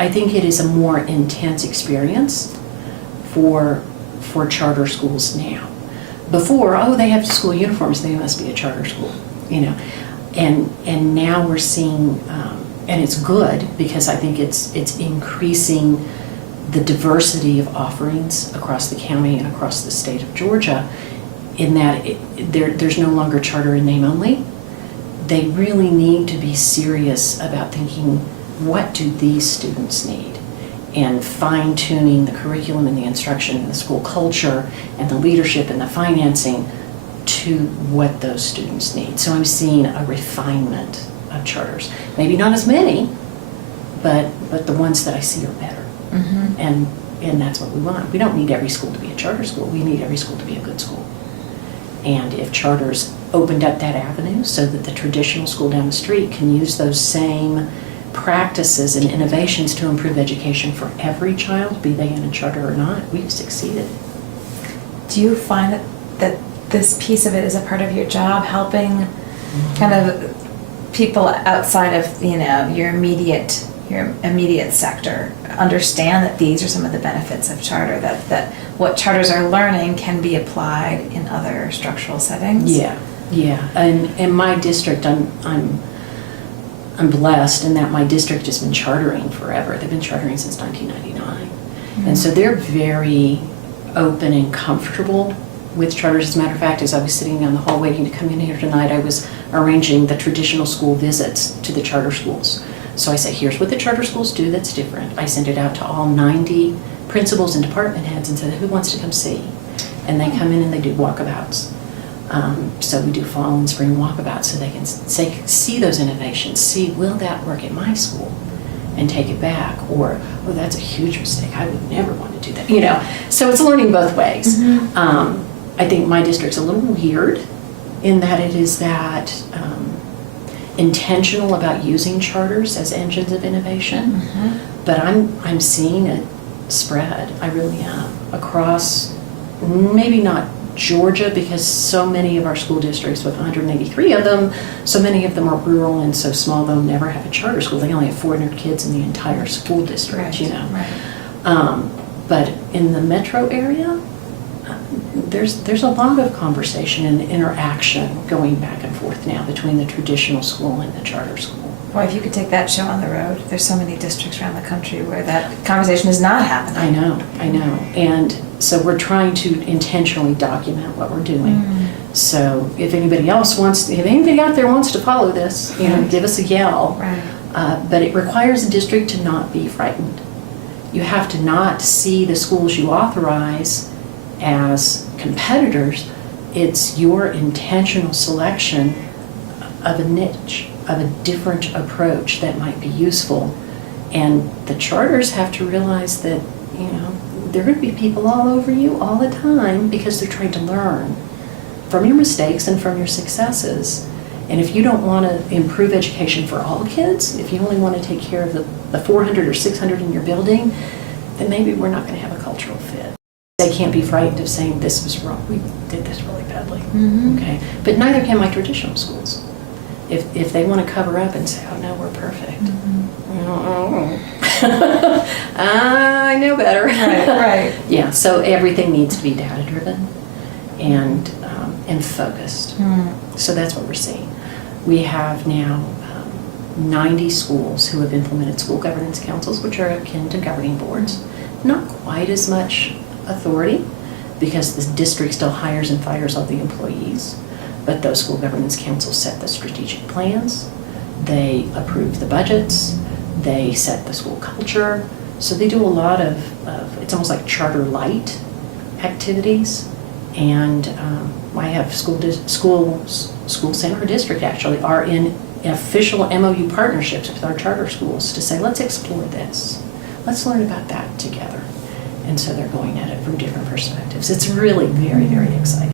I think it is a more intense experience for charter schools now. Before, oh, they have school uniforms, they must be a charter school, you know. And now we're seeing, and it's good because I think it's increasing the diversity of offerings across the county and across the state of Georgia, in that there's no longer charter in name only. They really need to be serious about thinking, what do these students need? And fine-tuning the curriculum and the instruction and the school culture and the leadership and the financing to what those students need. So I'm seeing a refinement of charters. Maybe not as many, but the ones that I see are better. Mm-hmm. And that's what we want. We don't need every school to be a charter school. We need every school to be a good school. And if charters opened up that avenue so that the traditional school down the street can use those same practices and innovations to improve education for every child, be they in a charter or not, we've succeeded. Do you find that this piece of it is a part of your job, helping kind of people outside of, you know, your immediate sector understand that these are some of the benefits of charter, that what charters are learning can be applied in other structural settings? Yeah. And in my district, I'm blessed in that my district has been chartering forever. They've been chartering since 1999. Mm-hmm. And so they're very open and comfortable with charters. As a matter of fact, as I was sitting down the hall waiting to come in here tonight, I was arranging the traditional school visits to the charter schools. So I say, here's what the charter schools do that's different. I sent it out to all 90 principals and department heads and said, who wants to come see? And they come in and they do walkabouts. So we do fall and spring walkabouts so they can see those innovations, see, will that work at my school? And take it back. Or, oh, that's a huge mistake. I would never want to do that. You know, so it's learning both ways. Mm-hmm. I think my district's a little weird in that it is that intentional about using charters as engines of innovation. Mm-hmm. But I'm seeing it spread. I really am. Across, maybe not Georgia, because so many of our school districts, with 183 of them, so many of them are rural and so small they'll never have a charter school. They only have 400 kids in the entire school district, right, you know. Right. But in the metro area, there's a lot of conversation and interaction going back and forth now between the traditional school and the charter school. Boy, if you could take that show on the road, there's so many districts around the country where that conversation is not happening. I know. And so we're trying to intentionally document what we're doing. Mm. So if anybody out there wants to follow this, you know, give us a yell. Right. But it requires a district to not be frightened. You have to not see the schools you authorize as competitors. It's your intentional selection of a niche, of a different approach that might be useful. And the charters have to realize that, you know, there are going to be people all over you all the time because they're trying to learn from your mistakes and from your successes. And if you don't want to improve education for all kids, if you only want to take care of the 400 or 600 in your building, then maybe we're not going to have a cultural fit. They can't be frightened of saying this was wrong. We did this really badly. Mm-hmm. Okay, but neither can my traditional schools. If they want to cover up and say, oh no, we're perfect. Mm-hmm. I know better. Right. Yeah. So everything needs to be data driven and focused. Mm. So that's what we're seeing. We have now 90 schools who have implemented school governance councils, which are akin to governing boards. Not quite as much authority because the district still hires and fires all the employees, but those school governance councils set the strategic plans, they approve the budgets, they set the school culture. So they do a lot of it's almost like charter light activities. And I have schools in our district actually are in official MOU partnerships with our charter schools to say, let's explore this. Let's learn about that together. And so they're going at it from different perspectives. It's really very, very exciting.